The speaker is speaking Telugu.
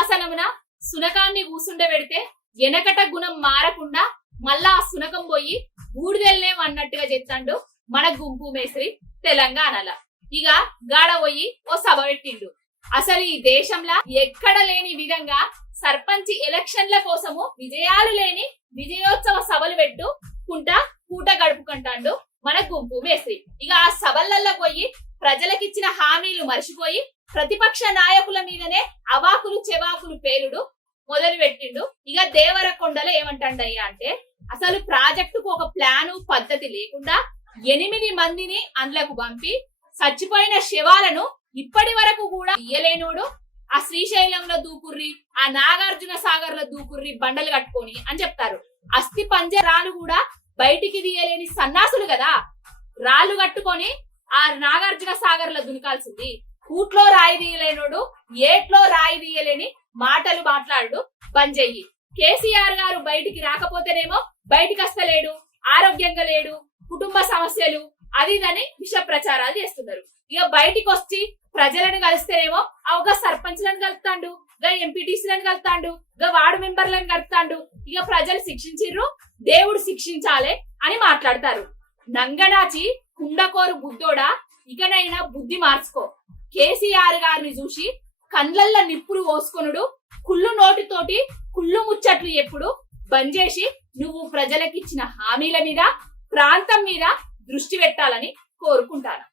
సింహాసనమున సునకాన్ని కూసుండబెడితే వెనకట గుణం మారకుండా మళ్ళా ఆ సునకం పోయి బూడిదెల్లేం అన్నట్టుగా చెప్తాండు మన గుంపు మేస్త్రి తెలంగాణల. ఇక గాడ పోయి ఓ సభ పెట్టిండు. అసలు ఈ దేశంలో ఎక్కడ లేని విధంగా సర్పంచ్ ఎలక్షన్ల కోసము విజయాలు లేని విజయోత్సవ సభలు పెట్టు కుంట కూట గడుపుకుంటాండు మన గుంపు మేస్త్రి. ఇక ఆ సభలలో పోయి ప్రజలకిచ్చిన హామీలు మర్చిపోయి ప్రతిపక్ష నాయకుల మీదనే అవాకులు చెవాకులు పేరుడు మొదలు పెట్టిండు. ఇక దేవరకొండలో ఏమంటాడయ్యా అంటే అసలు ప్రాజెక్టుకు ఒక ప్లాను పద్ధతి లేకుండా ఎనిమిది మందిని అందులకు పంపి చచ్చిపోయిన శవాలను ఇప్పటి వరకు కూడా ఇయ్యలేనోడు ఆ శ్రీశైలంలో దూకుర్రి ఆ నాగార్జున సాగర్లో దూకుర్రి బండలు కట్టుకొని అని చెప్తారు. అస్థి పంజరాలు కూడా బయటికి తీయలేని సన్నాసులు కదా. రాళ్ళు కట్టుకొని ఆ నాగార్జున సాగర్లో దునకాల్సింది. కూట్లో రాయి తీయలేనోడు ఏట్లో రాయి తీయలేని మాటలు మాట్లాడు పనిచేయి చెయ్యి. కేసీఆర్ గారు బయటికి రాకపోతేనేమో బయటికి వస్తలేడు ఆరోగ్యంగా లేడు కుటుంబ సమస్యలు అది ఇదని విష ప్రచారాలు చేస్తున్నారు. ఇక బయటికి వచ్చి ప్రజలను కలిస్తేనేమో ఆ ఒక సర్పంచ్లను కలుపుతాండు గా ఎంపీటీసీలను కలుపుతాండు గా వార్డు మెంబర్లను కలుపుతాండు. ఇక ప్రజలు శిక్షించిర్రు దేవుడు శిక్షించాలే అని మాట్లాడతారు. నంగనాచి కుండకోరు బుద్ధోడా ఇకనైనా బుద్ధి మార్చుకో. కేసీఆర్ గారిని చూసి కండ్లల్ల నిప్పులు పోసుకొనుడు కుళ్ళు నోటితోటి కుళ్ళు ముచ్చట్లు ఎప్పుడు బంద్ చేసి నువ్వు ప్రజలకిచ్చిన హామీల మీద ప్రాంతం మీద దృష్టి పెట్టాలని కోరుకుంటాను.